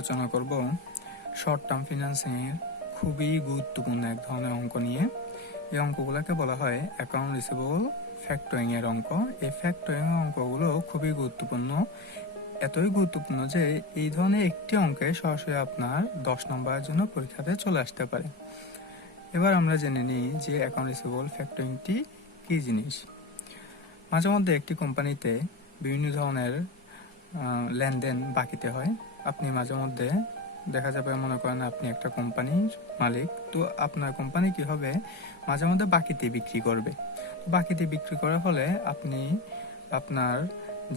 আলোচনা করব short term financing এর খুবই গুরুত্বপূর্ণ এক ধরনের অঙ্ক নিয়ে। এই অঙ্কগুলোকে বলা হয় অ্যাকাউন্ট রিসিভেবল ফ্যাক্টরিং এর অঙ্ক। এই ফ্যাক্টরিং অঙ্কগুলো খুবই গুরুত্বপূর্ণ, এতই গুরুত্বপূর্ণ যে এই ধরনের একটি অঙ্কে সরাসরি আপনার 10 নম্বরের জন্য পরীক্ষাতে চলে আসতে পারে। এবার আমরা জেনে নিই যে অ্যাকাউন্ট রিসিভেবল ফ্যাক্টরিংটি কী জিনিস। মাঝে মধ্যে একটি কোম্পানিতে বিভিন্ন ধরনের লেনদেন বাকিতে হয়। আপনি মাঝে মধ্যে দেখা যাবে, মনে করেন আপনি একটা কোম্পানির মালিক, তো আপনার কোম্পানি কি হবে, মাঝে মধ্যে বাকিতে বিক্রি করবে। বাকিতে বিক্রি করার ফলে আপনি আপনার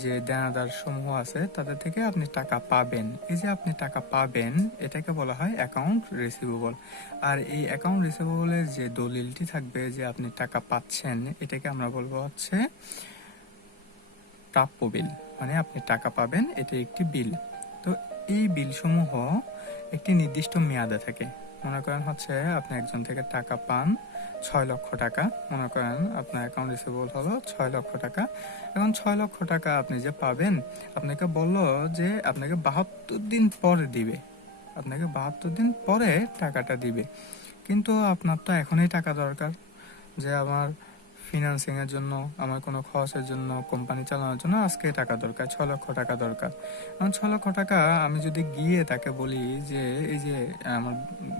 যে দেনাদার সমূহ আছে তাদের থেকে আপনি টাকা পাবেন। এই যে আপনি টাকা পাবেন, এটাকে বলা হয় অ্যাকাউন্ট রিসিভেবল। আর এই অ্যাকাউন্ট রিসিভেবলের যে দলিলটি থাকবে যে আপনি টাকা পাচ্ছেন, এটাকে আমরা বলবো হচ্ছে প্রাপ্য বিল। মানে আপনি টাকা পাবেন, এটা একটি বিল। তো এই বিল সমূহ একটি নির্দিষ্ট মেয়াদে থাকে। মনে করেন হচ্ছে আপনি একজন থেকে টাকা পান 6 লক্ষ টাকা। মনে করেন আপনার অ্যাকাউন্ট রিসিভেবল হলো 6 লক্ষ টাকা। এখন 6 লক্ষ টাকা আপনি যে পাবেন, আপনাকে বললো যে আপনাকে 72 দিন পরে দিবে, আপনাকে 72 দিন পরে টাকাটা দিবে। কিন্তু আপনার তো এখনই টাকা দরকার, যে আমার ফিনান্সিং এর জন্য, আমার কোনো খরচের জন্য, কোম্পানি চালানোর জন্য আজকে টাকা দরকার, 6 লক্ষ টাকা দরকার। এখন 6 লক্ষ টাকা আমি যদি গিয়ে তাকে বলি যে এই যে আমার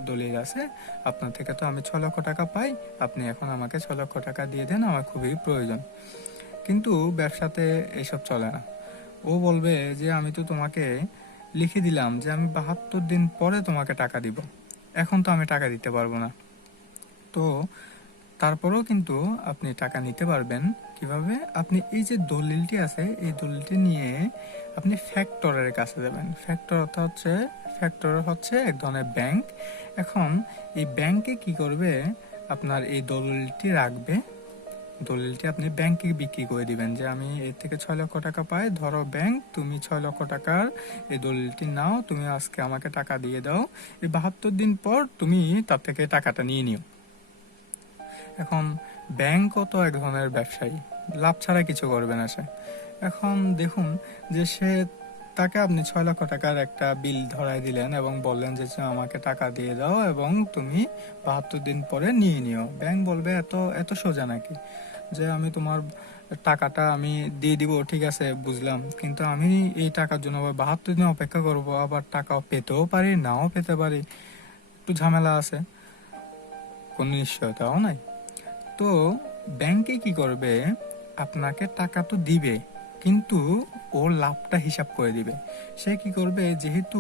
দলিল আছে, আপনার থেকে তো আমি 6 লক্ষ টাকা পাই, আপনি এখন আমাকে 6 লক্ষ টাকা দিয়ে দেন, আমার খুবই প্রয়োজন। কিন্তু ব্যবসাতে এসব চলে না। ও বলবে যে আমি তো তোমাকে লিখে দিলাম যে আমি 72 দিন পরে তোমাকে টাকা দিব, এখন তো আমি টাকা দিতে পারবো না। তো তারপরেও কিন্তু আপনি টাকা নিতে পারবেন কিভাবে? আপনি এই যে দলিলটি আছে, এই দলিলটি নিয়ে আপনি ফ্যাক্টরের কাছে যাবেন। ফ্যাক্টর হচ্ছে এক ধরনের ব্যাংক। এখন এই ব্যাংকে কি করবে, আপনার এই দলিলটি রাখবে, দলিলটি আপনি ব্যাংকে বিক্রি করে দিবেন যে আমি এর থেকে 6 লক্ষ টাকা পাই, ধরো ব্যাংক তুমি 6 লক্ষ টাকার এই দলিলটি নাও, তুমি আজকে আমাকে টাকা দিয়ে দাও, এই 72 দিন পর তুমি তার থেকে টাকাটা নিয়ে নিও। এখন ব্যাংকও তো এক ধরনের ব্যবসায়ী, লাভ ছাড়া কিছু করবে না সে। এখন দেখুন যে তাকে আপনি 6 লক্ষ টাকার একটা বিল ধরাই দিলেন এবং বললেন যে আমাকে টাকা দিয়ে দাও এবং তুমি 72 দিন পরে নিয়ে নিও। ব্যাংক বলবে এত এত সোজা নাকি যে আমি তোমার টাকাটা আমি দিয়ে দিব, ঠিক আছে বুঝলাম, কিন্তু আমি এই টাকার জন্য আবার 72 দিন অপেক্ষা করব, আবার টাকা পেতেও পারি নাও পেতে পারি, একটু ঝামেলা আছে, কোনো নিশ্চয়তাও নাই। তো ব্যাংকে কি করবে, আপনাকে টাকা তো দিবে কিন্তু ওর লাভটা হিসাব করে দিবে। সে কি করবে, যেহেতু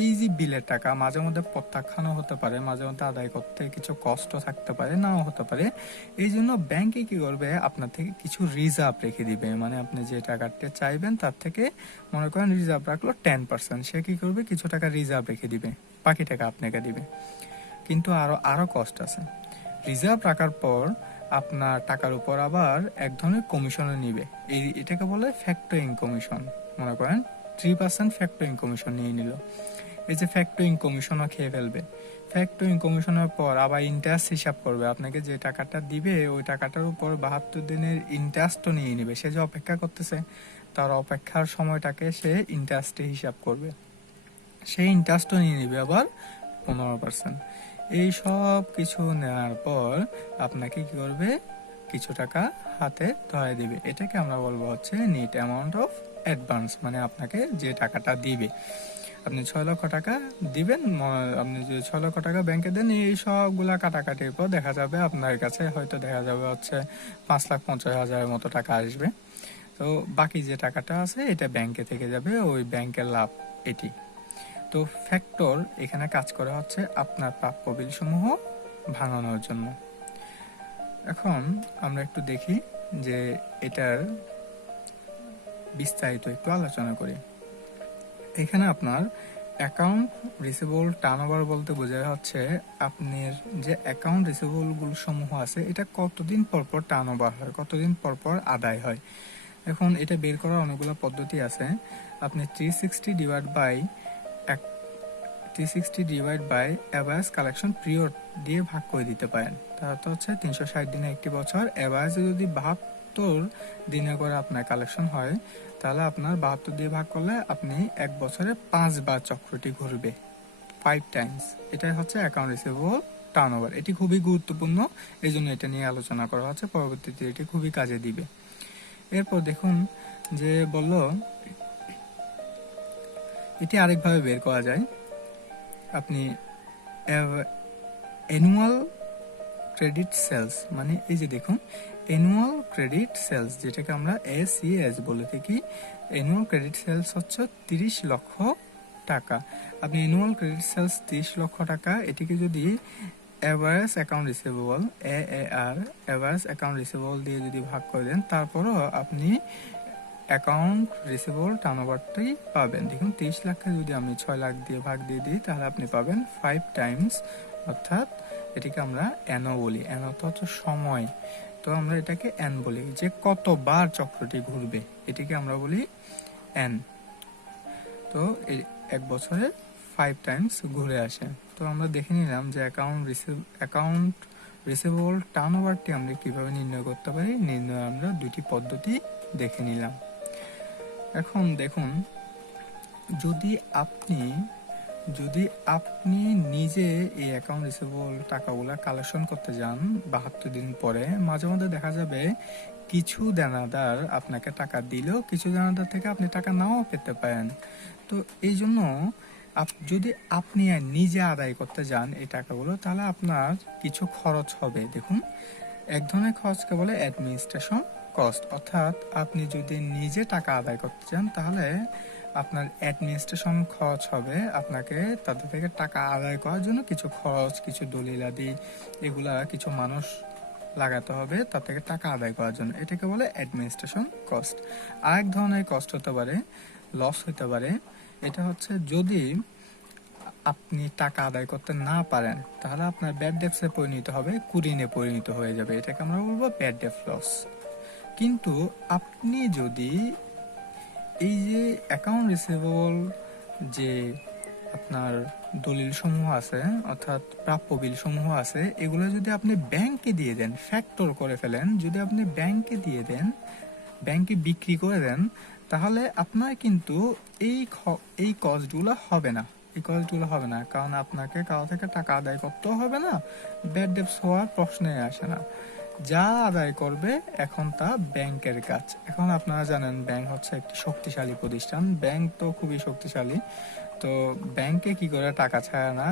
এই যে বিলের টাকা মাঝে মধ্যে প্রত্যাখ্যানও হতে পারে, মাঝে মধ্যে আদায় করতে কিছু কষ্ট থাকতে পারে, নাও হতে পারে, এই জন্য ব্যাংকে কি করবে, আপনার থেকে কিছু রিজার্ভ রেখে দিবে। মানে আপনি যে টাকাটা চাইবেন তার থেকে মনে করেন রিজার্ভ রাখলো 10%, সে কি করবে কিছু টাকা রিজার্ভ রেখে দিবে, বাকি টাকা আপনাকে দিবে। কিন্তু আরো কষ্ট আছে। রিজার্ভ রাখার পর আপনার টাকার উপর আবার এক ধরনের কমিশনও নিবে, এটাকে বলে ফ্যাক্টরিং কমিশন। মনে করেন 3% ফ্যাক্টরিং কমিশন নিয়ে নিল। এই যে ফ্যাক্টরিং কমিশনও খেয়ে ফেলবে। ফ্যাক্টরিং কমিশনের পর আবার ইন্টারেস্ট হিসাব করবে, আপনাকে যে টাকাটা দিবে ওই টাকাটার উপর 72 দিনের ইন্টারেস্টও নিয়ে নিবে। সে যে অপেক্ষা করতেছে, তার অপেক্ষার সময়টাকে সে ইন্টারেস্টে হিসাব করবে, সেই ইন্টারেস্টও নিয়ে নিবে আবার 15%। এই সব কিছু নেওয়ার পর আপনাকে কি করবে, কিছু টাকা হাতে ধরাই দিবে। এটাকে আমরা বলবো হচ্ছে নেট অ্যামাউন্ট অফ অ্যাডভান্স। মানে আপনাকে যে টাকাটা দিবে, আপনি 6 লক্ষ টাকা দিবেন, আপনি যদি 6 লক্ষ টাকা ব্যাংকে দেন, এই সবগুলা কাটাকাটির পর দেখা যাবে আপনার কাছে হয়তো দেখা যাবে হচ্ছে 5,50,000 মতো টাকা আসবে। তো বাকি যে টাকাটা আছে এটা ব্যাংকে থেকে যাবে, ওই ব্যাংকের লাভ এটি। তো ফ্যাক্টর এখানে কাজ করা হচ্ছে আপনার প্রাপ্য বিল সমূহ ভাঙানোর জন্য। এখন আমরা একটু দেখি যে এটার বিস্তারিত একটু আলোচনা করি। এখানে আপনার অ্যাকাউন্ট রিসিভেবল টার্নওভার বলতে বোঝায় হচ্ছে আপনার যে অ্যাকাউন্ট রিসিভেবল সমূহ আছে এটা কতদিন পর পর টার্নওভার হয়, কতদিন পর পর আদায় হয়। এখন এটা বের করার অনেকগুলো পদ্ধতি আছে। আপনি 360 divide by average collection period দিয়ে ভাগ করে দিতে পারেন। তাহলে হচ্ছে 360 দিনে একটি বছর, অ্যাভারেজে যদি দিনে করে আপনার কালেকশন হয়, তাহলে আপনার 72 দিয়ে ভাগ করলে আপনি এক বছরে 5 বার চক্রটি ঘুরবে, 5 টাইমস। এটাই হচ্ছে অ্যাকাউন্ট রিসিভেবল টার্নওভার। এটি খুবই গুরুত্বপূর্ণ, এই জন্য এটা নিয়ে আলোচনা করা হচ্ছে, পরবর্তীতে এটি খুবই কাজে দিবে। এরপর দেখুন যে বলল এটি আরেকভাবে বের করা যায়। আপনি অ্যানুয়াল ক্রেডিট সেলস, মানে এই যে দেখুন অ্যানুয়াল ক্রেডিট সেলস, যেটাকে আমরা ACS বলে থাকি। অ্যানুয়াল ক্রেডিট সেলস হচ্ছে 30 লক্ষ টাকা। আপনি অ্যানুয়াল ক্রেডিট সেলস 30 লক্ষ টাকা, এটিকে যদি average account receivable AAR average account receivable দিয়ে যদি ভাগ করে দেন, তারপরও আপনি অ্যাকাউন্ট রিসিভেবল টার্নওভারটি পাবেন। দেখুন 30 লাখকে যদি আমি 6 লাখ দিয়ে ভাগ দিয়ে দিই, তাহলে আপনি পাবেন 5 টাইমস, অর্থাৎ এটিকে আমরা এনও বলি। এন অর্থ হচ্ছে সময়, তো আমরা এটাকে এন বলি, যে কতবার চক্রটি ঘুরবে এটিকে আমরা বলি এন। তো এক বছরে 5 টাইমস ঘুরে আসে। তো আমরা দেখে নিলাম যে অ্যাকাউন্ট রিসিভেবল টার্নওভারটি আমরা কিভাবে নির্ণয় করতে পারি। নির্ণয় আমরা দুটি পদ্ধতি দেখে নিলাম। এখন দেখুন, যদি আপনি নিজে এই অ্যাকাউন্ট রিসিভেবল টাকাগুলা কালেকশন করতে যান 72 দিন পরে, মাঝে মধ্যে দেখা যাবে কিছু দেনাদার আপনাকে টাকা দিলেও কিছু দেনাদার থেকে আপনি টাকা নাও পেতে পারেন। তো এই জন্য যদি আপনি নিজে আদায় করতে যান এই টাকাগুলো, তাহলে আপনার কিছু খরচ হবে। দেখুন, এক ধরনের খরচকে বলে অ্যাডমিনিস্ট্রেশন কস্ট, অর্থাৎ আপনি যদি নিজে টাকা আদায় করতে চান তাহলে আপনার অ্যাডমিনিস্ট্রেশন খরচ হবে। আপনাকে তাদের থেকে টাকা আদায় করার জন্য কিছু খরচ, কিছু দলিলাদি, এগুলা কিছু মানুষ লাগাতে হবে তার থেকে টাকা আদায় করার জন্য, এটাকে বলে অ্যাডমিনিস্ট্রেশন কস্ট। আরেক ধরনের কস্ট হতে পারে লস হতে পারে, এটা হচ্ছে যদি আপনি টাকা আদায় করতে না পারেন তাহলে আপনার ব্যাড ডেপসে পরিণত হবে, কুরিনে পরিণত হয়ে যাবে, এটাকে আমরা বলবো ব্যাড ডেপ লস। কিন্তু আপনি যদি এই যে অ্যাকাউন্ট রিসিভেবল যে আপনার দলিল সমূহ আছে, অর্থাৎ প্রাপ্য বিল সমূহ আছে, এগুলো যদি আপনি ব্যাংকে দিয়ে দেন, ফ্যাক্টর করে ফেলেন, যদি আপনি ব্যাংকে দিয়ে দেন, ব্যাংকে বিক্রি করে দেন, তাহলে আপনার কিন্তু এই কস্টগুলো হবে না। কারণ আপনাকে কারো থেকে টাকা আদায় করতেও হবে না, ব্যাড ডেপস হওয়ার প্রশ্নে আসে না। যা আদায় করবে এখন তা ব্যাংকের কাজ। এখন আপনারা জানেন ব্যাংক হচ্ছে একটি শক্তিশালী প্রতিষ্ঠান, ব্যাংক তো খুবই শক্তিশালী। তো ব্যাংকে কি করে টাকা ছাড়ে না,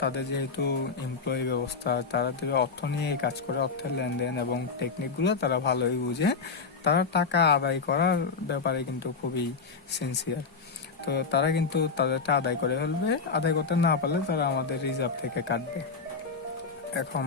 তাদের যেহেতু এমপ্লয়ি ব্যবস্থা, তারা অর্থ নিয়ে কাজ করে, অর্থের লেনদেন এবং টেকনিকগুলো তারা ভালোই বুঝে, তারা টাকা আদায় করার ব্যাপারে কিন্তু খুবই সিনসিয়ার। তো তারা কিন্তু তাদেরটা আদায় করে ফেলবে, আদায় করতে না পারলে তারা আমাদের রিজার্ভ থেকে কাটবে। এখন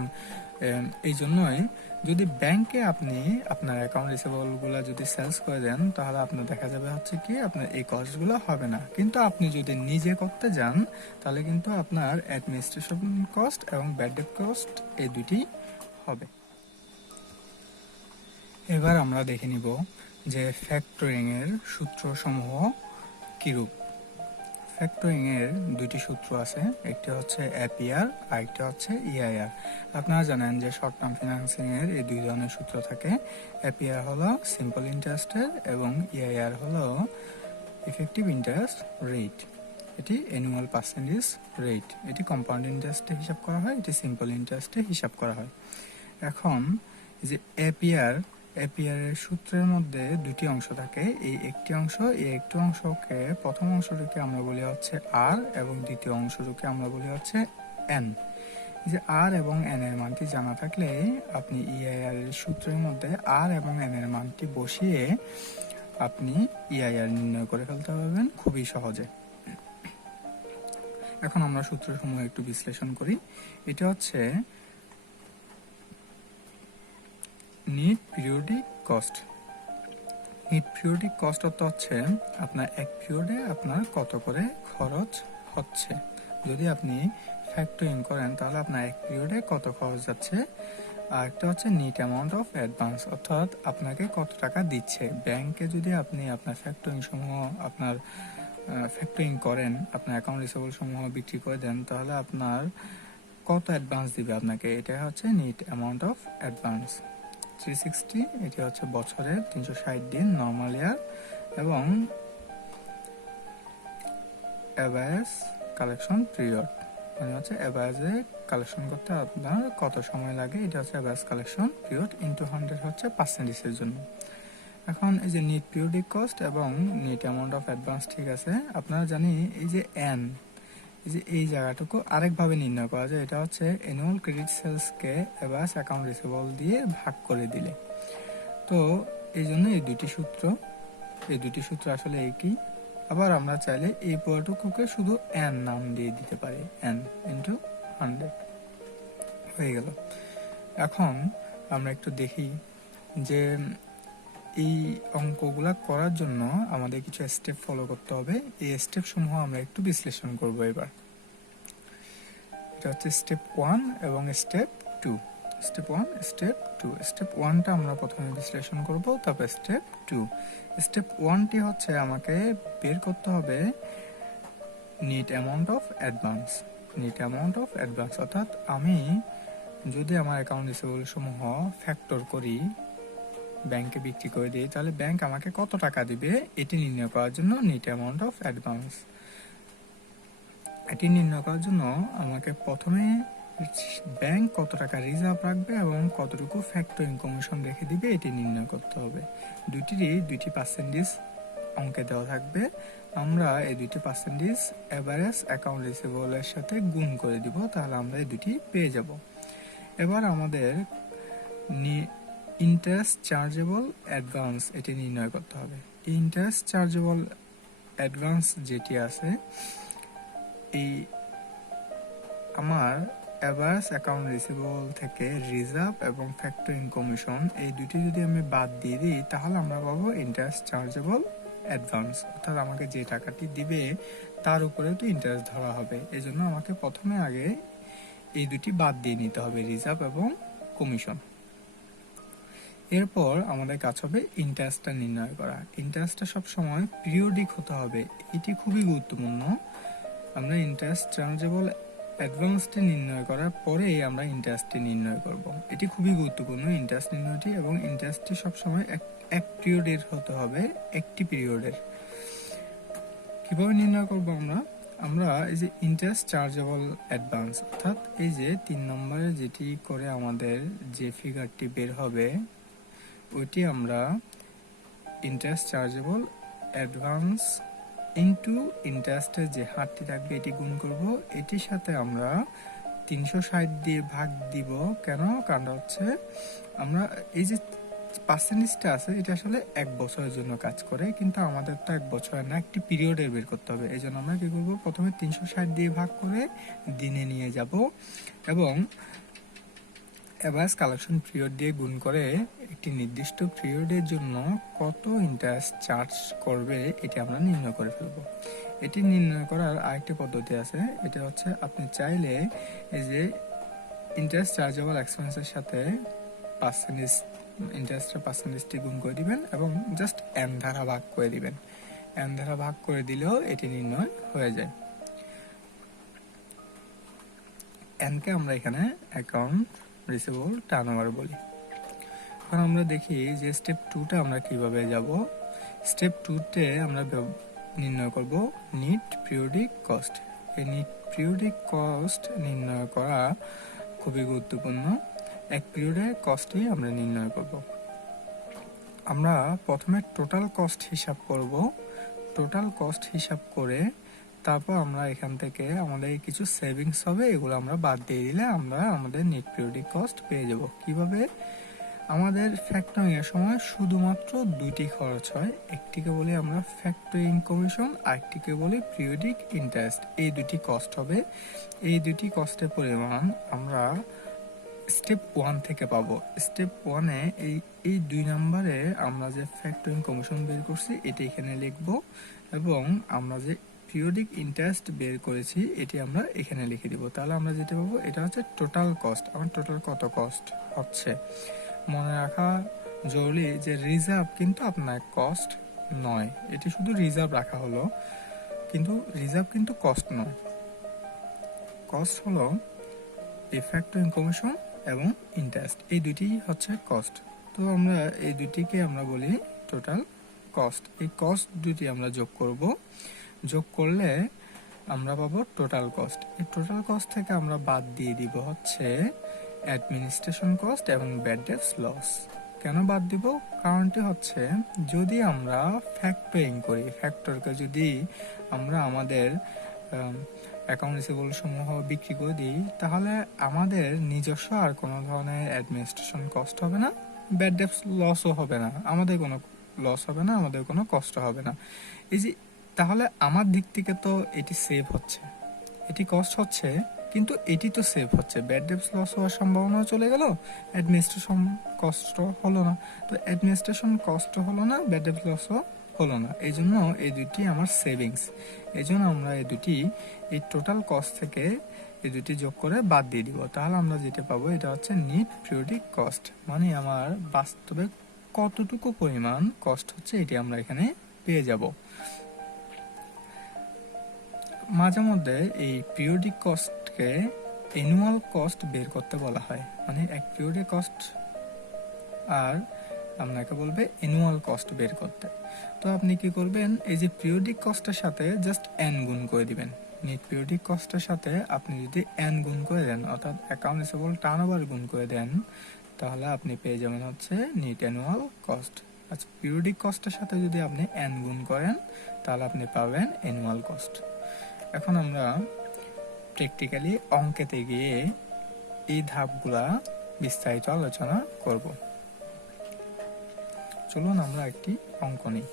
এই জন্যই যদি ব্যাংকে আপনি আপনার অ্যাকাউন্ট রিসিভেবলগুলো যদি সেলস করে দেন, তাহলে আপনার দেখা যাবে হচ্ছে কি আপনার এই কস্টগুলো হবে না। কিন্তু আপনি যদি নিজে করতে যান তাহলে কিন্তু আপনার অ্যাডমিনিস্ট্রেশন কস্ট এবং ব্যাড ডেট কস্ট এই দুটি হবে। এবার আমরা দেখে নিব যে ফ্যাক্টরিং এর সূত্রসমূহ কিরূপ। ফ্যাক্টরিং এর দুটি সূত্র আছে, একটি হচ্ছে এপিআর আর একটি হচ্ছে ইআইআর। আপনারা জানেন যে শর্ট টার্ম ফিনান্সিং এর এই দুই ধরনের সূত্র থাকে। এপিআর হলো সিম্পল ইন্টারেস্টের এবং ইআইআর হলো ইফেক্টিভ ইন্টারেস্ট রেট। এটি অ্যানুয়াল পার্সেন্টেজ রেট, এটি কম্পাউন্ড ইন্টারেস্টে হিসাব করা হয়, এটি সিম্পল ইন্টারেস্টে হিসাব করা হয়। এখন এই যে এপিআর এর সূত্রের মধ্যে দুটি অংশ থাকে, এই একটি অংশকে প্রথম অংশটিকে আমরা বলি হচ্ছে আর এবং দ্বিতীয় অংশটিকে আমরা বলি হচ্ছে এন। যে আর এবং এন এর মানটি জানা থাকলে আপনি ইআইআর এর সূত্রের মধ্যে আর এবং এন এর মানটি বসিয়ে আপনি ইআইআর নির্ণয় করে ফেলতে পারবেন খুবই সহজে। এখন আমরা সূত্রসমূহ একটু বিশ্লেষণ করি। এটা হচ্ছে net periodic cost. Net periodic cost অর্থ হচ্ছে আপনার এক পিরিয়ডে আপনার কত করে খরচ হচ্ছে। যদি আপনি ফ্যাক্টরিং করেন তাহলে আপনার এক পিরিয়ডে কত খরচ যাচ্ছে। আর একটা হচ্ছে নিট অ্যামাউন্ট অফ অ্যাডভান্স, অর্থাৎ আপনাকে কত টাকা দিচ্ছে ব্যাংকে। যদি আপনি আপনার ফ্যাক্টরিং করেন, আপনার অ্যাকাউন্ট রিসিভেবল সমূহ বিক্রি করে দেন, তাহলে আপনার কত অ্যাডভান্স দিবে আপনাকে, এটা হচ্ছে নিট অ্যামাউন্ট অফ অ্যাডভান্স। 360, এটি হচ্ছে বছরের 360 দিন নর্মাল ইয়ার, এবং অ্যাভারেজ কালেকশন পিরিয়ড, মানে হচ্ছে অ্যাভারেজে কালেকশন করতে আপনার কত সময় লাগে, এটা হচ্ছে অ্যাভারেজ কালেকশন পিরিয়ড ইন্টু 100 হচ্ছে পার্সেন্টেজের জন্য। এখন এই যে নিট পিরিয়ডিক কস্ট এবং নিট অ্যামাউন্ট অফ অ্যাডভান্স, ঠিক আছে, আপনারা জানি এই যে এন, এই যে এই জায়গাটুকু আরেকভাবে নির্ণয় করা যায়, এটা হচ্ছে অ্যানুয়াল ক্রেডিট সেলসকে অ্যাভারেজ অ্যাকাউন্ট রিসিভেবল দিয়ে ভাগ করে দিলে। তো এই জন্য এই দুটি সূত্র আসলে একই। আবার আমরা চাইলে এই পুরোটুকুকে শুধু এন নাম দিয়ে দিতে পারি, এন ইন্টু 100 হয়ে গেল। এখন আমরা একটু দেখি যে এই অঙ্কগুলা করার জন্য আমাদের কিছু স্টেপ ফলো করতে হবে। এই স্টেপ সমূহ আমরা একটু বিশ্লেষণ করব এবার। এটা হচ্ছে স্টেপ 1 এবং স্টেপ 2। Step 1, step 2। স্টেপ 1টা আমরা প্রথমে বিশ্লেষণ করব, তারপর স্টেপ 2। স্টেপ 1টি হচ্ছে আমাকে বের করতে হবে net amount of advance. Net amount of advance অর্থাৎ আমি যদি আমার অ্যাকাউন্ট রিসিভেবল সমূহ ফ্যাক্টর করি, ব্যাংকে বিক্রি করে দিই, তাহলে ব্যাংক আমাকে কত টাকা দিবে এটি নির্ণয় করার জন্য নিট অ্যামাউন্ট অফ অ্যাডভান্স। এটি নির্ণয় করার জন্য আমাকে প্রথমে ব্যাংক কত টাকা রিজার্ভ রাখবে এবং কতটুকু ফ্যাক্টরিং কমিশন রেখে দিবে এটি নির্ণয় করতে হবে। দুইটি পার্সেন্টেজ অঙ্কে দেওয়া থাকবে, আমরা এই দুইটি পার্সেন্টেজ এভারেজ অ্যাকাউন্ট রিসিভেবলের সাথে গুণ করে দিব, তাহলে আমরা এই দুটি পেয়ে যাব। এবার আমাদের ইন্টারেস্ট চার্জেবল অ্যাডভান্স এটি নির্ণয় করতে হবে। ইন্টারেস্ট চার্জেবল অ্যাডভান্স যেটি আছে, এই আমার অ্যাভারেজ অ্যাকাউন্ট রিসিভেবল থেকে রিজার্ভ এবং ফ্যাক্টরিং কমিশন এই দুটি যদি আমি বাদ দিয়ে দিই, তাহলে আমরা পাবো ইন্টারেস্ট চার্জেবল অ্যাডভান্স, অর্থাৎ আমাকে যে টাকাটি দিবে তার উপরেও তো ইন্টারেস্ট ধরা হবে। এই জন্য আমাকে প্রথমে আগে এই দুটি বাদ দিয়ে নিতে হবে, রিজার্ভ এবং কমিশন। এরপর আমাদের কাজ হবে ইন্টারেস্টটা নির্ণয় করা। ইন্টারেস্টটা সবসময় পিরিয়ডিক হতে হবে, এটি খুবই গুরুত্বপূর্ণ। আমরা ইন্টারেস্ট চার্জেবল অ্যাডভান্সটি নির্ণয় করার পরেই আমরা ইন্টারেস্টটি নির্ণয় করব। এটি খুবই গুরুত্বপূর্ণ ইন্টারেস্ট নির্ণয়টি, এবং ইন্টারেস্টটি সবসময় এক পিরিয়ডের হতে হবে, একটি পিরিয়ডের। কিভাবে নির্ণয় করব আমরা এই যে ইন্টারেস্ট চার্জেবল অ্যাডভান্স, অর্থাৎ এই যে 3 নম্বরে যেটি করে আমাদের যে ফিগারটি বের হবে, ওইটি আমরা ইন্টারেস্ট চার্জেবল অ্যাডভান্স ইন্টু ইন্টারেস্টের যে হারটি থাকবে এটি গুণ করব। এটির সাথে আমরা 360 দিয়ে ভাগ দিব। কেন? কারণ হচ্ছে আমরা এই যে পার্সেন্টেজটা আছে এটা আসলে 1 বছরের জন্য কাজ করে, কিন্তু আমাদের তো 1 বছরের না, একটি পিরিয়ডে বের করতে হবে। এই জন্য আমরা কি করব, প্রথমে 360 দিয়ে ভাগ করে দিনে নিয়ে যাব এবং এভারেজ কালেকশন পিরিয়ড দিয়ে গুণ করে একটি নির্দিষ্ট পিরিয়ডের জন্য কত ইন্টারেস্ট চার্জ করবে এটি আমরা নির্ণয় করে ফেলব। এটি নির্ণয় করার আরেকটি পদ্ধতি আছে, এটা হচ্ছে আপনি চাইলে এই যে ইন্টারেস্ট চার্জেবল এক্সপেন্সের সাথে ইন্টারেস্টের পার্সেন্টেজটি গুণ করে দিবেন এবং জাস্ট এন দ্বারা ভাগ করে দিবেন। এন দ্বারা ভাগ করে দিলেও এটি নির্ণয় হয়ে যায়। এনকে আমরা এখানে অ্যাকাউন্ট রিসিভেবল টার্নওভার বলি। এখন আমরা দেখি যে স্টেপ 2টা আমরা কিভাবে যাব। স্টেপ 2তে আমরা নির্ণয় করব নিট পিরিয়ডিক কস্ট। এই নিট পিরিয়ডিক কস্ট নির্ণয় করা খুবই গুরুত্বপূর্ণ। এক পিরিয়ডের কস্টই আমরা নির্ণয় করব। আমরা প্রথমে টোটাল কস্ট হিসাব করব। টোটাল কস্ট হিসাব করে তারপর আমরা এখান থেকে আমাদের কিছু সেভিংস হবে, এগুলো আমরা বাদ দিয়ে দিলে আমরা আমাদের নেট পিরিয়ডিক কস্ট পেয়ে যাব। কিভাবে? আমাদের ফ্যাক্টরিং এর সময় শুধুমাত্র দুইটি খরচ হয়, একটিকে বলি আমরা ফ্যাক্টরিং কমিশন, আরেকটিকে বলি পিরিয়ডিক ইন্টারেস্ট। এই দুটি কস্ট হবে। এই দুটি কস্টের পরিমাণ আমরা স্টেপ 1 থেকে পাবো। স্টেপ 1-এ এই 2 নম্বরে আমরা যে ফ্যাক্টরিং কমিশন বের করছি এটি এখানে লিখব এবং আমরা যে পিরিয়ডিক ইন্টারেস্ট বের করেছি এটি আমরা এখানে লিখে দিব। তাহলে আমরা যেটা পাবো এটা হচ্ছে টোটাল কস্ট। আমার টোটাল কত কস্ট হচ্ছে, মনে রাখা জরুরি যে রিজার্ভ কিন্তু আপনার কস্ট নয়, এটি শুধু রিজার্ভ রাখা হলো, কিন্তু রিজার্ভ কিন্তু কস্ট নয়। কস্ট হলো এই ফ্যাক্টরিং কমিশন এবং ইন্টারেস্ট, এই দুটি হচ্ছে কস্ট। তো আমরা এই দুটিকে আমরা বলি টোটাল কস্ট। এই কস্ট দুটি আমরা যোগ করব, যোগ করলে আমরা পাবো টোটাল কস্ট। এই টোটাল কস্ট থেকে আমরা বাদ দিয়ে দিব হচ্ছে অ্যাডমিনিস্ট্রেশন কস্ট এবং ব্যাড ডেটস লস। কেন বাদ দিব? কারণটি হচ্ছে যদি আমরা ফ্যাক্টরিং করি, ফ্যাক্টরকে যদি আমরা আমাদের অ্যাকাউন্ট রিসিভেবল সমূহ বিক্রি করে দিই, তাহলে আমাদের নিজস্ব আর কোনো ধরনের অ্যাডমিনিস্ট্রেশন কস্ট হবে না, ব্যাড ডেটস লসও হবে না, আমাদের কোনো লস হবে না, আমাদের কোনো কষ্ট হবে না। এই যে তাহলে আমার দিক থেকে তো এটি সেভ হচ্ছে, এটি কস্ট হচ্ছে, কিন্তু এটি তো সেভ হচ্ছে। ব্যাড ডেটস লস হওয়ার সম্ভাবনা চলে গেল, অ্যাডমিনিস্ট্রেশন কষ্ট হলো না। তো অ্যাডমিনিস্ট্রেশন কষ্ট হলো না, ব্যাড ডেটস লসও হলো না, এই জন্য এই দুটি আমার সেভিংস। এই জন্য আমরা এই টোটাল কস্ট থেকে এই দুটি যোগ করে বাদ দিয়ে দিব। তাহলে আমরা যেটা পাবো এটা হচ্ছে নিট পিরিয়ডিক কস্ট, মানে আমার বাস্তবে কতটুকু পরিমাণ কস্ট হচ্ছে এটি আমরা এখানে পেয়ে যাব। মাঝে মধ্যে এই পিরিয়ডিক কস্টকে অ্যানুয়াল কস্ট বের করতে বলা হয়, মানে এক পিরিয়ডিক কস্ট আর আপনাকে বলবে অ্যানুয়াল কস্ট বের করতে। তো আপনি কি করবেন, এই যে পিরিয়ডিক কস্টের সাথে জাস্ট এন গুণ করে দিবেন। নিট পিরিয়ডিক কস্টের সাথে আপনি যদি এন গুণ করে দেন, অর্থাৎ অ্যাকাউন্ট রিসিভেবল টার্নওভার গুণ করে দেন, তাহলে আপনি পেয়ে যাবেন হচ্ছে নিট অ্যানুয়াল কস্ট। আচ্ছা, পিরিয়ডিক কস্টের সাথে যদি আপনি এন গুণ করেন, তাহলে আপনি পাবেন অ্যানুয়াল কস্ট। এখন আমরা প্র্যাকটিক্যালি অঙ্কেতে গিয়ে এই ধাপগুলা বিস্তারিত আলোচনা করব। চলুন আমরা একটি অঙ্ক নিই।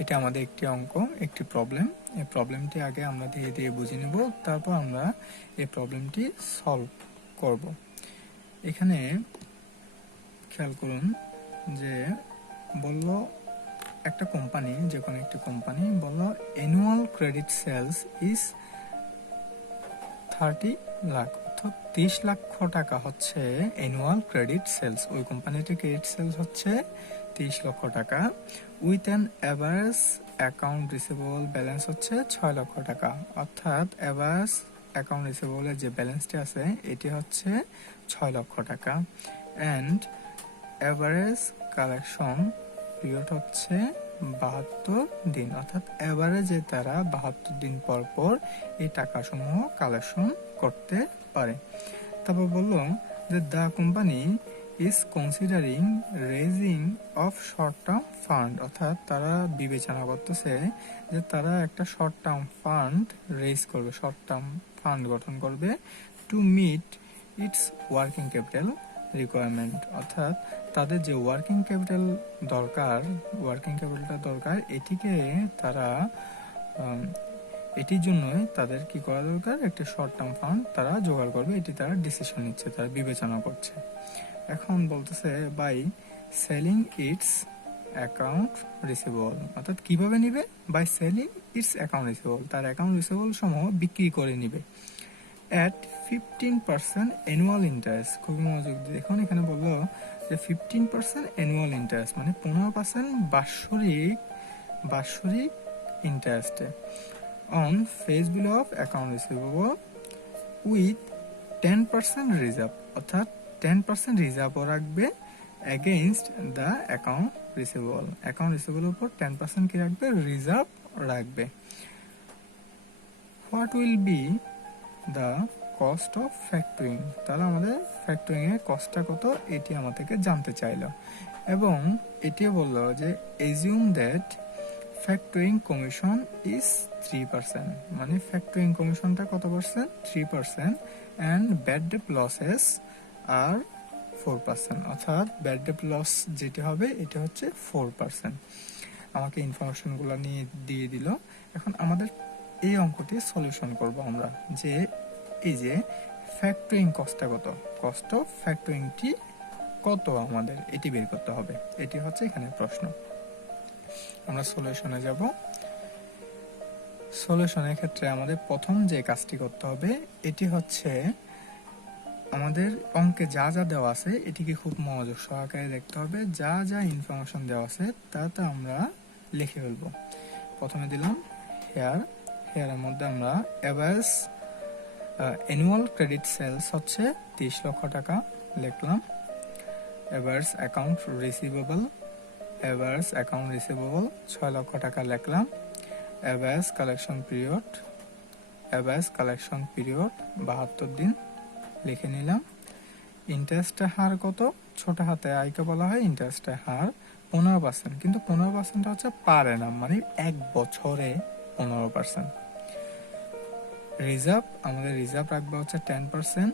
এটা আমাদের একটি অঙ্ক, একটি প্রবলেম। এই প্রবলেমটি আগে আমরা ধীরে ধীরে বুঝে নেব, তারপর আমরা এই প্রবলেমটি সলভ করব। এখানে খেয়াল করুন যে বলল একটা কোম্পানি, যে কোনো একটি কোম্পানি বলল annual credit sales is 30 lakh, অর্থাৎ 30 লক্ষ টাকা হচ্ছে অ্যানুয়াল ক্রেডিট সেলস। ওই কোম্পানিটির ক্রেডিট সেলস হচ্ছে 30 লক্ষ টাকা, with an average account receivable balance হচ্ছে 6 লক্ষ টাকা। অর্থাৎ অ্যাভারেজ অ্যাকাউন্ট রিসিভেবলের যে ব্যালেন্সটি আছে এটি হচ্ছে 6 লক্ষ টাকা, অ্যান্ড অ্যাভারেজ কালেকশন পিরিয়ড হচ্ছে 72 দিন, অর্থাৎ অ্যাভারেজে তারা 72 দিন পর পর এই টাকাসমূহ কালেকশন করতে পারে। তারপর বলল যে the company is considering raising of short term fund, অর্থাৎ তারা বিবেচনা করতেছে যে তারা একটা শর্ট টার্ম ফান্ড রেজ করবে, শর্ট টার্ম ফান্ড গঠন করবে, to meet its working capital requirement, অর্থাৎ তাদের যে ওয়ার্কিং ক্যাপিটাল দরকার, এটিকে তারা এটির জন্যই তাদের কি করা দরকার, একটি শর্ট টার্ম ফান্ড তারা জোগাড় করবে, এটি তারা ডিসিশন নিচ্ছে, তারা বিবেচনা করছে। এখন বলতেছে by selling its account receivable, অর্থাৎ কিভাবে নিবে, by selling its account receivable, তার অ্যাকাউন্ট রিসিভেবল সমূহ বিক্রি করে নিবে, at 15% অ্যানুয়াল ইন্টারেস্ট। খুবই মনোযোগ দিয়ে দেখুন, এখানে বললো যে 15% অ্যানুয়াল ইন্টারেস্ট, মানে 15% বাৎসরিক ইন্টারেস্টে on face bill of account receivable with 10% reserve, অর্থাৎ 10% রিজার্ভও রাখবে against the account receivable, account রিসিভেবলের উপর 10% কি রাখবে, রিজার্ভ রাখবে। What will be the cost of factoring, তাহলে আমাদের ফ্যাক্টরিং এর কস্টটা কত এটি আমাদেরকে জানতে চাইলো, এবং এটিও বললো যে assume that factoring commission is 3%, মানে ফ্যাক্টরিং কমিশনটা কত percent, 3%, and bad debt losses আর 4%, অর্থাৎ ব্যাড ডেট লস যেটি হবে এটা হচ্ছে 4%। আমাকে ইনফরমেশনগুলো নিয়ে দিয়ে দিল। এখন আমাদের এই অঙ্কটি সলিউশন করব আমরা, যে এই যে ফ্যাক্টরিং কস্টটা কত, কস্ট অফ ফ্যাক্টরিংটি কত আমাদের এটি বের করতে হবে, এটি হচ্ছে এখানে প্রশ্ন। আমরা সলিউশনে যাব। সলিউশনের ক্ষেত্রে আমাদের প্রথম যে কাজটি করতে হবে এটি হচ্ছে আমাদের অঙ্কে যা যা দেওয়া আছে এটিকে খুব মনোযোগ সহকারে দেখতে হবে, যা যা ইনফরমেশন দেওয়া আছে তা আমরা লিখে ফেলবো। প্রথমে দিলাম হেয়ারের মধ্যে আমরা অ্যাভারেজ অ্যানুয়াল ক্রেডিট সেলস হচ্ছে 30 লক্ষ টাকা লিখলাম, average account receivable, average account receivable 6 লক্ষ টাকা লিখলাম। Average collection period, average collection period 72 দিন লিখে নিলাম। ইন্টারেস্টের হার কত? ছোট হাতে আইকে বলা হয় ইন্টারেস্টের হার 15%, কিন্তু 15% হচ্ছে পার অ্যানাম, মানে এক বছরে 15%। রিজার্ভ, আমাদের রিজার্ভ রাখবো হচ্ছে 10%।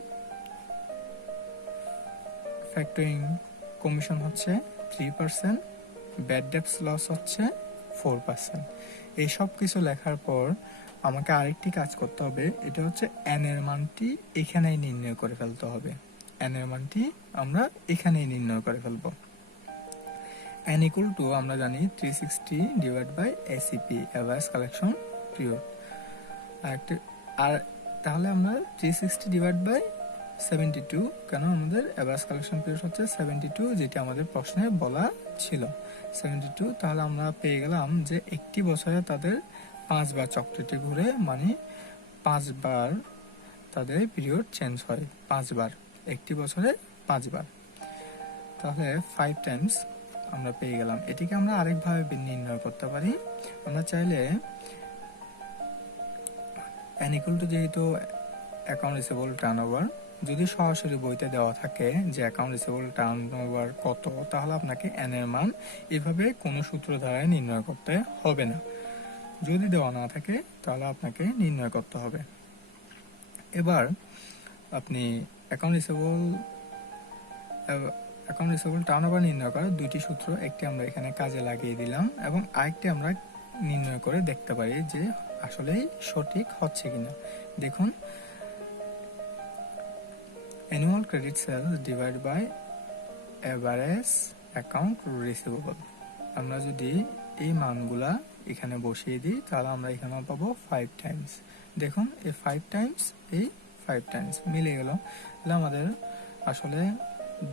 ফ্যাক্টরিং কমিশন হচ্ছে 3%, ব্যাড ডেটস লস হচ্ছে 4%। এই সব কিছু লেখার পর আমাকে আরেকটি কাজ করতে হবে, এটা হচ্ছে এন এর মানটি এখানেই নির্ণয় করে ফেলতে হবে। এন এর মানটি আমরা এখানেই নির্ণয় করে ফেলবো। এন ইকুয়াল টু আমরা জানি 360 divide by ACP, average collection period. আর তাহলে আমরা 360 ডিভাইড বাই 72, কেন আমাদের এভারেজ কালেকশন পিরিয়ড হচ্ছে 72, যেটা আমাদের প্রশ্নে বলা ছিল 72। তাহলে আমরা পেয়ে গেলাম যে একটি বছরে তাদের 5 বার চক্রটি ঘুরে, মানে 5 বার তাদের পিরিয়ড চেঞ্জ হয়, 5 বার, একটি বছরে 5 বার। তাহলে 5 টাইমস আমরা পেয়ে গেলাম। এটিকে আমরা আরেকভাবে নির্ণয় করতে পারি। আমরা চাইলে n ইকুয়াল টু, যেহেতু অ্যাকাউন্ট রিসিভেবল টার্নওভার, যদি সরাসরি বইতে দেওয়া থাকে যে অ্যাকাউন্ট রিসিভেবল টার্নওভার কত, তাহলে আপনাকে n এর মান এভাবে কোনো সূত্র দ্বারা নির্ণয় করতে হবে না। যদি দেওয়া না থাকে তাহলে আপনাকে নির্ণয় করতে হবে। এবার আপনি অ্যাকাউন্ট রিসিভেবল টার্নওভার নির্ণয় করার দুইটি সূত্র, একটি আমরা এখানে কাজে লাগিয়ে দিলাম এবং আরেকটি আমরা নির্ণয় করে দেখতে পারি যে আসলেই সঠিক হচ্ছে কিনা। দেখুন, annual credit sales divide by average account receivable. আমরা যদি এই মানগুলা এখানে বসিয়ে দিই তাহলে আমরা এখানে পাবো 5 টাইমস। দেখুন, এই 5 টাইমস, এই 5 টাইমস মিলে গেল। তাহলে আমাদের আসলে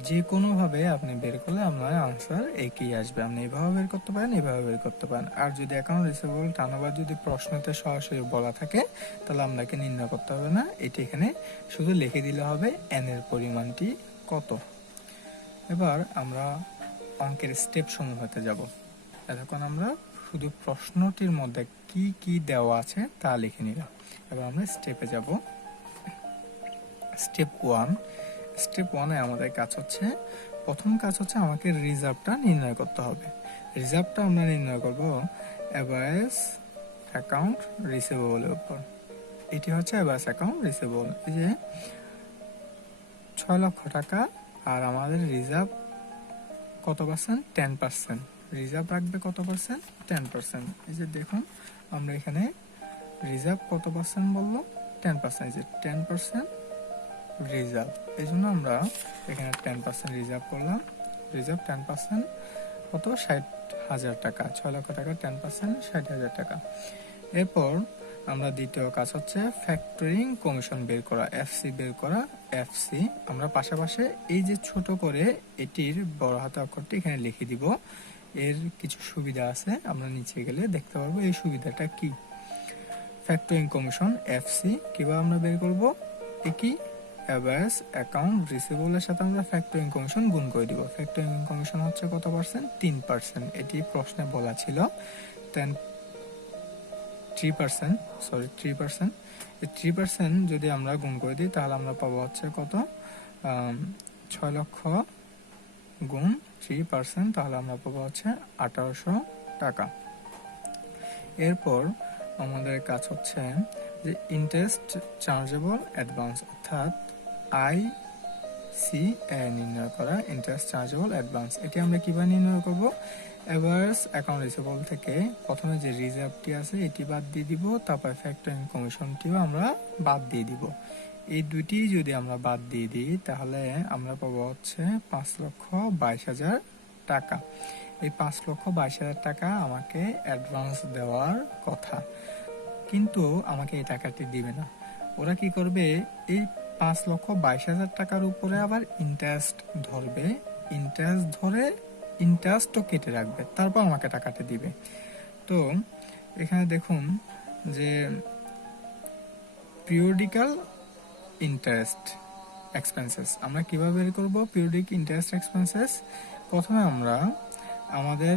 যে কোনোভাবে আপনি বের করলে আপনার আনসার একই আসবে। আপনি এভাবে বের করতে পারেন, এভাবে বের করতে পারেন। আর যদি অ্যাকাউন্ট রিসিভেবল টার্নওভার যদি প্রশ্নতে সরাসরি বলা থাকে তাহলে আপনাকে নির্ণয় করতে হবে না, এটি এখানে শুধু লিখে দিলে হবে এন এর পরিমাণটি কত। এবার আমরা অঙ্কের স্টেপ সমূহতে যাব। এতক্ষণ আমরা শুধু প্রশ্নটির মধ্যে কি কি দেওয়া আছে তা লিখে নিলাম। এবার আমরা স্টেপে যাব। স্টেপ 1, স্টেপ 1-এ আমাদের কাজ হচ্ছে, প্রথম কাজ হচ্ছে আমাকে রিজার্ভটা নির্ণয় করতে হবে। রিজার্ভটা আমরা নির্ণয় করব এভারেজ অ্যাকাউন্ট রিসিভেবলের উপর। এটি হচ্ছে এভারেজ অ্যাকাউন্ট রিসিভেবল। এই যে 6 লক্ষ টাকা, আর আমাদের রিজার্ভ কত পার্সেন্ট? 10%। রিজার্ভ রাখবে কত পার্সেন্ট? 10%। এই যে দেখুন, আমরা এখানে রিজার্ভ কত পার্সেন্ট বললো? 10%। এই যে 10% রিজার্ভ, এই জন্য আমরা এখানে 10% রিজার্ভ করলাম। রিজার্ভ 10% কত? 60,000 টাকা। 6 লক্ষ টাকা 10% 60,000 টাকা। এরপর আমরা দ্বিতীয় কাজ হচ্ছে ফ্যাক্টরিং কমিশন বের করা, এফসি বের করা। এফসি আমরা পাশাপাশি এই যে ছোট করে এটির বড় হাতে অক্ষরটি এখানে লিখে দিব। এর কিছু সুবিধা আছে, আমরা নিচে গেলে দেখতে পারবো এই সুবিধাটা কি। ফ্যাক্টরিং কমিশন এফসি কিভাবে আমরা বের করব? একই এভারেজ অ্যাকাউন্ট রিসিভেবলের সাথে আমরা ফ্যাক্টরিং কমিশন গুণ করে দিব। ফ্যাক্টরিং কমিশন হচ্ছে কত পার্সেন্ট? 3%। এটি প্রশ্নে বলা ছিল 3%। এই 3% যদি আমরা গুণ করে দিই তাহলে আমরা পাবো হচ্ছে কত? 6 লক্ষ গুণ 3%, তাহলে আমরা পাবো হচ্ছে 1800 টাকা। এরপর আমাদের কাজ হচ্ছে যে ইন্টারেস্ট চার্জেবল অ্যাডভান্স, অর্থাৎ ICA নির্ণয় করা, ইন্টারেস্ট চার্জেবল অ্যাডভান্স। এটি আমরা কিভাবে নির্ণয় করব? এভারেজ অ্যাকাউন্ট রিসিভেবল থেকে প্রথমে যে রিজার্ভটি আছে এটি বাদ দিয়ে দিব, তারপর ফ্যাক্টরিং কমিশনটিও আমরা বাদ দিয়ে দিব। এই দুটি যদি আমরা বাদ দিয়ে দিই তাহলে আমরা পাবো হচ্ছে 5,22,000 টাকা। এই 5,22,000 টাকা আমাকে অ্যাডভান্স দেওয়ার কথা, কিন্তু আমাকে এই টাকাটি দিবে না। ওরা কি করবে? এই 5,22,000 টাকার উপরে আবার ইন্টারেস্ট ধরবে, ইন্টারেস্ট ধরে ইন্টারেস্টও কেটে রাখবে, তারপর আমাকে টাকাটা দিবে। তো এখানে দেখুন যে পিরিয়ডিক্যাল ইন্টারেস্ট এক্সপেন্সেস। আমরা কিভাবে বের করব পিরিয়ডিক ইন্টারেস্ট এক্সপেন্সেস? প্রথমে আমরা আমাদের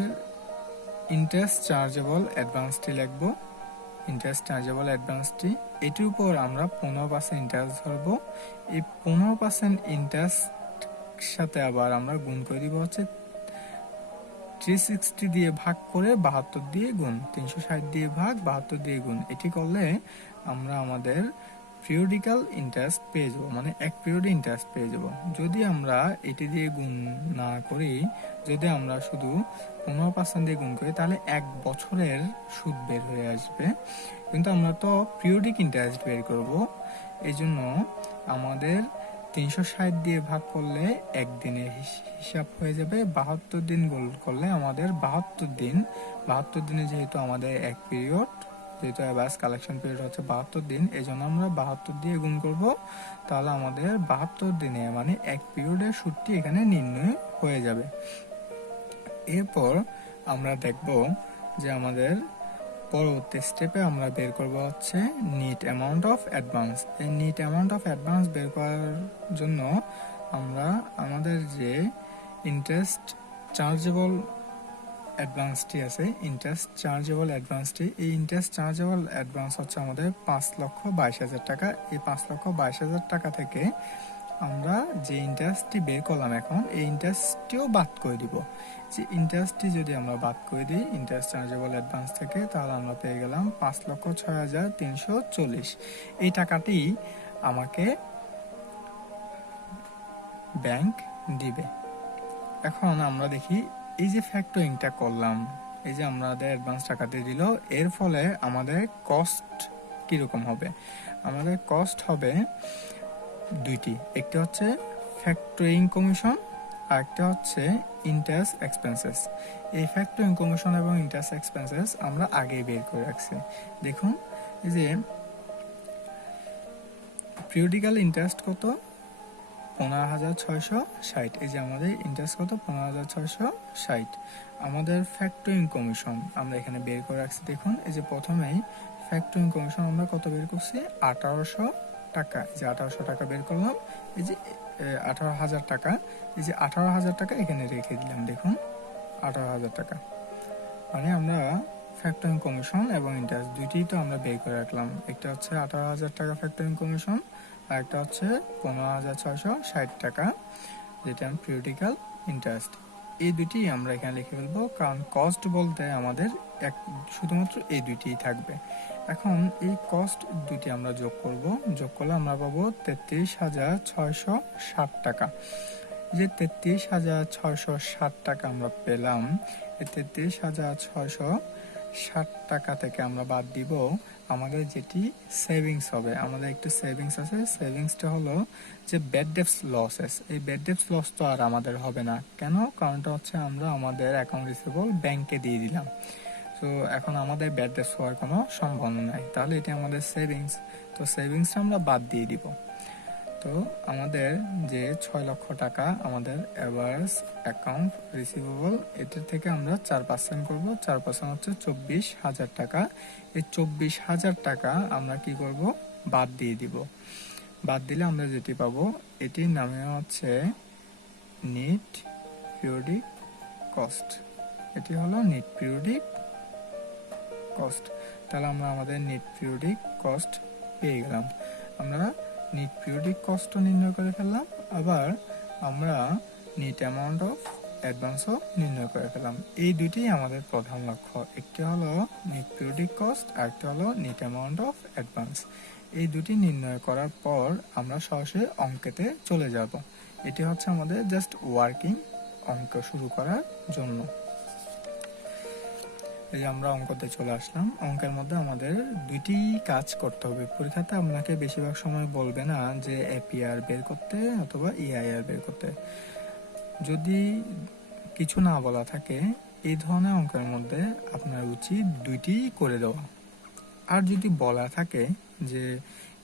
ইন্টারেস্ট চার্জেবল অ্যাডভান্সটি লিখব। ইন্টারেস্ট চার্জেবল অ্যাডভান্সটি, এটির উপর আমরা 15% ইন্টারেস্ট ধরবো। এই 15% ইন্টারেস্ট সাথে আবার আমরা গুণ করে দিব হচ্ছে 360 দিয়ে ভাগ করে 72 দিয়ে গুণ, 360 দিয়ে ভাগ 72 দিয়ে গুণ। এটি করলে আমরা আমাদের পিরিয়ডিক্যাল ইন্টারেস্ট পেয়ে যাব, মানে এক পিরিয়ডে ইন্টারেস্ট পেয়ে যাব। যদি আমরা এটি দিয়ে গুণ না করি, যদি আমরা শুধু 15% দিয়ে গুণ করি, তাহলে এক বছরের সুদ বের হয়ে আসবে। কিন্তু আমরা তো পিরিয়ডিক ইন্টারেস্ট বের করব, এই জন্য আমাদের 360 দিয়ে ভাগ করলে একদিনের হিসাব হয়ে যাবে। 72 দিন গোল করলে আমাদের 72 দিনে যেহেতু আমাদের এক পিরিয়ড, যেহেতু অ্যাভারেজ কালেকশন পিরিয়ড হচ্ছে 72 দিন, এই জন্য আমরা 72 দিয়ে গুণ করব। তাহলে আমাদের 72 দিনে মানে এক পিরিয়ডের সুদটি এখানে নির্ণয় হয়ে যাবে। এরপর আমরা দেখব যে আমাদের পরবর্তী স্টেপে আমরা বের করব হচ্ছে নিট অ্যামাউন্ট অফ অ্যাডভান্স। এই নিট অ্যামাউন্ট অফ অ্যাডভান্স বের করার জন্য আমরা আমাদের যে ইন্টারেস্ট চার্জেবল অ্যাডভান্সটি আছে, ইন্টারেস্ট চার্জেবল অ্যাডভান্সটি, এই ইন্টারেস্ট চার্জেবল অ্যাডভান্স হচ্ছে আমাদের 5,22,000 টাকা। এই 5,22,000 টাকা থেকে আমরা যে ইন্টারেস্টটি বের করলাম এখন, এই ইন্টারেস্টটিও বাদ করে দিব। যে ইন্টারেস্টটি যদি আমরা বাদ করে দিই ইন্টারেস্ট চার্জেবল অ্যাডভান্স থেকে, তাহলে আমরা পেয়ে গেলাম 5,06,340। এই টাকাটি আমাকে ব্যাংক দিবে। এখন আমরা দেখি এই যে ফ্যাক্টরিংটা করলাম, এই যে আমাদের অ্যাডভান্স টাকাটি দিল, এর ফলে আমাদের কস্ট কিরকম হবে? আমাদের কস্ট হবে দুইটি, একটি হচ্ছে ফ্যাক্টরিং কমিশন আর একটা হচ্ছে ইন্টারেস্ট এক্সপেন্সেস। এই ফ্যাক্টরিং কমিশন এবং ইন্টারেস্ট এক্সপেন্সেস আমরা আগেই বের করে রাখছি। দেখুন এই যে পিরিয়ডিক্যাল ইন্টারেস্ট কত, 15,660। এই যে আমাদের ইন্টারেস্ট কত, 15,660। আমাদের ফ্যাক্টরিং কমিশন আমরা এখানে বের করে রাখছি। দেখুন এই যে প্রথমেই ফ্যাক্টরিং কমিশন আমরা কত বের করছি, 1,800 টাকা। এই যে 1,800 টাকা বের করলাম, এই যে 18,000 টাকা, এই যে 18,000 টাকা এখানে রেখে দিলাম। দেখুন 18,000 টাকা, মানে আমরা ফ্যাক্টরিং কমিশন এবং ইন্টারেস্ট দুইটি তো আমরা বের করে রাখলাম। একটা হচ্ছে 18,000 টাকা ফ্যাক্টরিং কমিশন, আর একটা হচ্ছে 15,660 টাকা, যেটা পিরিয়ডিক্যাল ইন্টারেস্ট। এই দুটি আমরা এখানে লিখে ফেলবো, কারণ কস্ট বলতে আমাদের শুধুমাত্র এই দুইটিই থাকবে। এখন এই কস্ট দুটি আমরা যোগ করব, যোগ করলে আমরা পাবো 33,660 টাকা। যে 33,660 টাকা আমরা পেলাম, এই 33,660 টাকা থেকে আমরা বাদ দিব আমাদের যেটি সেভিংস হবে। আমাদের একটু সেভিংস আছে, সেভিংসটা হলো যে ব্যাড ডেটস লসেস। এই ব্যাড ডেটস লস তো আর আমাদের হবে না, কেন? কারণটা হচ্ছে আমরা আমাদের অ্যাকাউন্ট রিসিভেবল ব্যাংকে দিয়ে দিলাম, তো এখন আমাদের ব্যাড ডেটস হওয়ার কোনো সম্ভাবনা নাই। তাহলে এটা আমাদের সেভিংস, তো সেভিংসটা আমরা বাদ দিয়ে দিব। তো আমাদের যে 6 লক্ষ টাকা আমাদের অ্যাভারেজ অ্যাকাউন্ট রিসিভেবল, এটার থেকে আমরা 4% করব। 4% হচ্ছে 24,000 টাকা। এই 24,000 টাকা আমরা কি করব, বাদ দিয়ে দিব। বাদ দিলে আমরা যেটি পাবো, এটির নামে হচ্ছে নেট পিরিয়ডিক কস্ট। এটি হলো নেট পিরিয়ডিক কস্ট। তাহলে আমরা আমাদের নেট পিরিয়ডিক কস্ট পেয়ে গেলাম। আমরা নেট পিরিয়ডিক কস্ট নির্ণয় করে ফেললাম, আবার আমরা নেট অ্যামাউন্ট অফ অ্যাডভান্সও নির্ণয় করে ফেললাম। এই দুইটি আমাদের প্রধান লক্ষ্য, একটি হলো নেট পিরিয়ডিক কস্ট আর একটি হলো নেট অ্যামাউন্ট অফ অ্যাডভান্স। এই দুটি নির্ণয় করার পর আমরা সরাসরি অঙ্কেতে চলে যাব। এটি হচ্ছে আমাদের জাস্ট ওয়ার্কিং অঙ্ক শুরু করার জন্য। এই যে আমরা অঙ্কতে চলে আসলাম। অঙ্কের মধ্যে আমাদের দুইটি কাজ করতে হবে। পরীক্ষাতে আপনাকে বেশিরভাগ সময় বলবে না যে এপিআর বের করতে অথবা ইআইআর বের করতে। যদি কিছু না বলা থাকে এই ধরনের অঙ্কের মধ্যে আপনার উচিত দুইটি করে দেওয়া। আর যদি বলা থাকে যে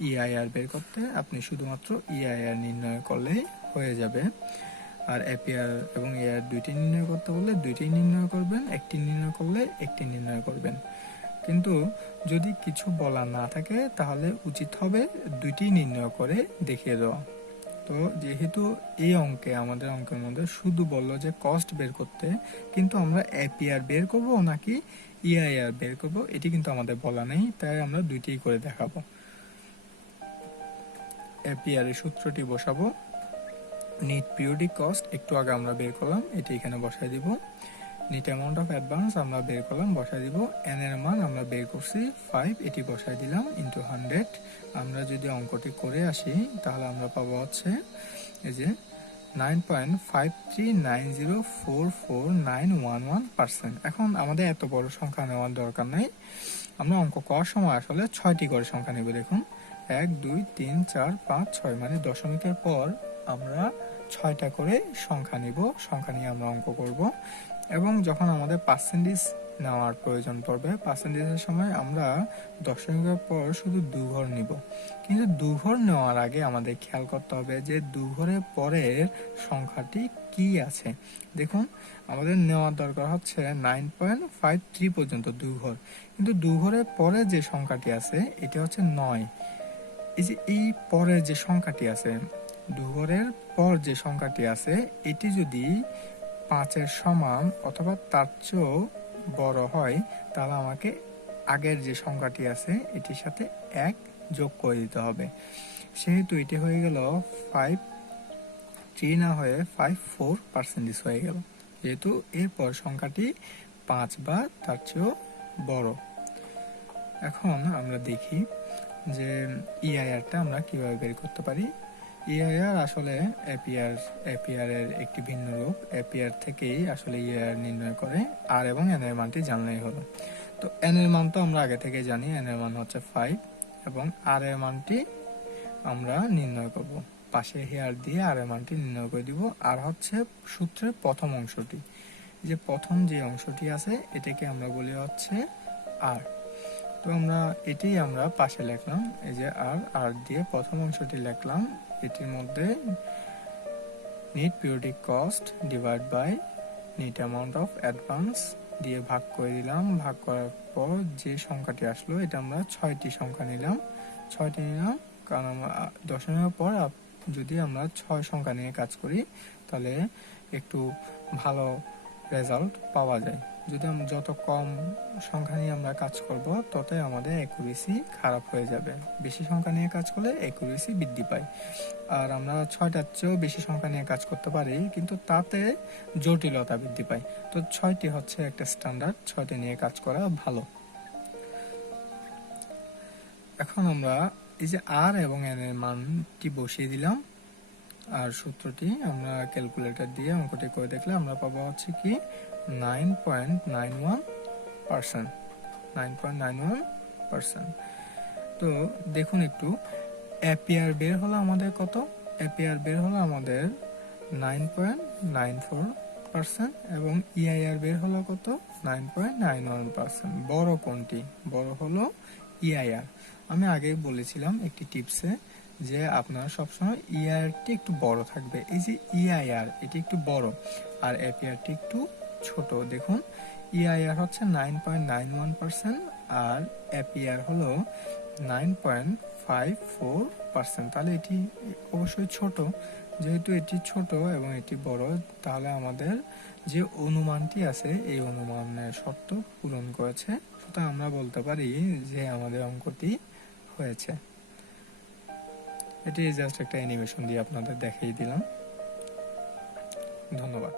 ইআইআর বের করতে, আপনি শুধুমাত্র ইআইআর নির্ণয় করলেই হয়ে যাবে। আর এপিআর এবং এআর দুইটি নির্ণয় করতে বললে দুইটি নির্ণয় করবেন, একটি নির্ণয় করলে একটি নির্ণয় করবেন। কিন্তু যদি কিছু বলা না থাকে তাহলে উচিত হবে দুইটি নির্ণয় করে দেখিয়ে দেওয়া। তো যেহেতু এই অঙ্কে আমাদের অঙ্কের মধ্যে শুধু বললো যে কস্ট বের করতে, কিন্তু আমরা এপিআর বের করব নাকি ইআইআর বের করব এটি কিন্তু আমাদের বলা নেই, তাই আমরা দুইটিই করে দেখাবো। এপিআর এর সূত্রটি বসাবো, নিট পিরিয়ডিক কস্ট একটু আগে আমরা বের করলাম, এটি এখানে বসাই দিব। নিট অ্যামাউন্ট অফ অ্যাডভান্স আমরা বের করলাম, বসাই দিব। এন এর মান আমরা বের করছি 5, এটি বসাই দিলাম ইন্টু 100। আমরা যদি অঙ্কটি করে আসি তাহলে আমরা পাবো হচ্ছে এই যে 9.5390449111%। এখন আমাদের এত বড় সংখ্যা নেওয়ার দরকার নাই, আমরা অঙ্ক করার সময় আসলে 6টি করে সংখ্যা নেব। দেখুন 1 2 3 4 5 6, মানে দশমিকের পর আমরা 6টা করে সংখ্যা নিব, সংখ্যা নিয়ে আমরা অঙ্ক করব। এবং যখন আমাদের পার্সেন্টেজ নেওয়ার প্রয়োজন পড়বে, পার্সেন্টেজের সময় আমরা দশমিকের পর শুধু দুঘর নিব, কিন্তু দুঘর নেওয়ার আগে আমাদের খেয়াল করতে হবে যে দুঘরের পরের সংখ্যাটি কি আছে। দেখুন আমাদের নেওয়ার দরকার হচ্ছে 9.53 পর্যন্ত দুঘর, কিন্তু দুঘরের পরে যে সংখ্যাটি আছে এটি হচ্ছে 9। এই যে এই পরের যে সংখ্যাটি আছে, দুঘরের পর যে সংখ্যাটি আছে, এটি যদি 5-এর সমান অথবা তার চেয়েও বড় হয় তাহলে আমাকে আগের যে সংখ্যাটি আছে এটির সাথে 1 যোগ করে দিতে হবে। সেহেতু এটি হয়ে গেল 5.3 না হয়ে 5.4% হয়ে গেল, যেহেতু এরপর সংখ্যাটি 5 বা তার চেয়েও বড়। এখন আমরা দেখি যে ইআইআরটা আমরা কিভাবে বের করতে পারি। ইআইআর আসলে এপিআর এর একটি ভিন্ন রূপ। এপিআর থেকেই আসলে ইআইআর নির্ণয় করে, আর এবং এন এর মানটি জানলেই হলো। তো এন এর মান তো আমরা আগে থেকে জানি, এন এর মান হচ্ছে 5, এবং আর এর মানটি আমরা নির্ণয় করব, পাশে হেয়ার দিয়ে আর এর মানটি নির্ণয় করে দিব। আর হচ্ছে সূত্রের প্রথম অংশটি, যে প্রথম যে অংশটি আছে এটাকে আমরা বলি হচ্ছে আর। তো আমরা এটি আমরা পাশে লিখলাম, এই যে আর দিয়ে প্রথম অংশটি লিখলাম। এটির মধ্যে net periodic cost divide by net amount of advance দিয়ে ভাগ করে দিলাম। ভাগ করার পর যে সংখ্যাটি আসলো, এটা আমরা 6টি সংখ্যা নিলাম। 6টি নিলাম কারণ আমরা দশমিকের পর যদি আমরা 6 সংখ্যা নিয়ে কাজ করি তাহলে একটু ভালো রেজাল্ট পাওয়া যায়। যদি আমরা যত কম সংখ্যা নিয়ে আমরা কাজ করব ততই আমাদের অ্যাকুরেসি খারাপ হয়ে যাবে। বেশি সংখ্যা নিয়ে কাজ করলে অ্যাকুরেসি বৃদ্ধি পায়। আর আমরা 6টার চেয়েও বেশি সংখ্যা নিয়ে কাজ করতে পারি, কিন্তু তাতে জটিলতা বৃদ্ধি পায়। তো 6টি হচ্ছে একটা স্ট্যান্ডার্ড, 6টি নিয়ে কাজ করা ভালো। এখন আমরা এই যে আর এবং এন এর মানটি বসিয়ে দিলাম, আর সূত্রটি আমরা ক্যালকুলেটর দিয়ে অঙ্কটি করে দেখলে আমরা পাবো হচ্ছে কি 9.91%। 9.91%। তো দেখুন একটু, এপিআর বের হলো আমাদের কত? এপিআর বের হলো আমাদের 9.94%, এবং ইআইআর বের হলো কত? 9.91%। বড় কোনটি? বড় হলো ইআইআর। আমি আগেই বলেছিলাম একটি টিপসে যে আপনার সবসময় ইআইআরটি একটু বড় থাকবে। এই যে ইআইআর এটি একটু বড় আর এপিআরটি একটু ছোট। দেখুন ইআইআর হচ্ছে 9.91% আর এপিআর হলো 9.54%। তাহলে এটি অবশ্যই ছোট। যেহেতু এটি ছোট এবং এটি বড়, তাহলে আমাদের যে অনুমানটি আছে এই অনুমানের শর্ত পূরণ করেছে, সুতরাং আমরা বলতে পারি যে আমাদের অঙ্কটি হয়েছে। এটি জাস্ট একটা অ্যানিমেশন দিয়ে আপনাদের দেখিয়ে দিলাম। ধন্যবাদ।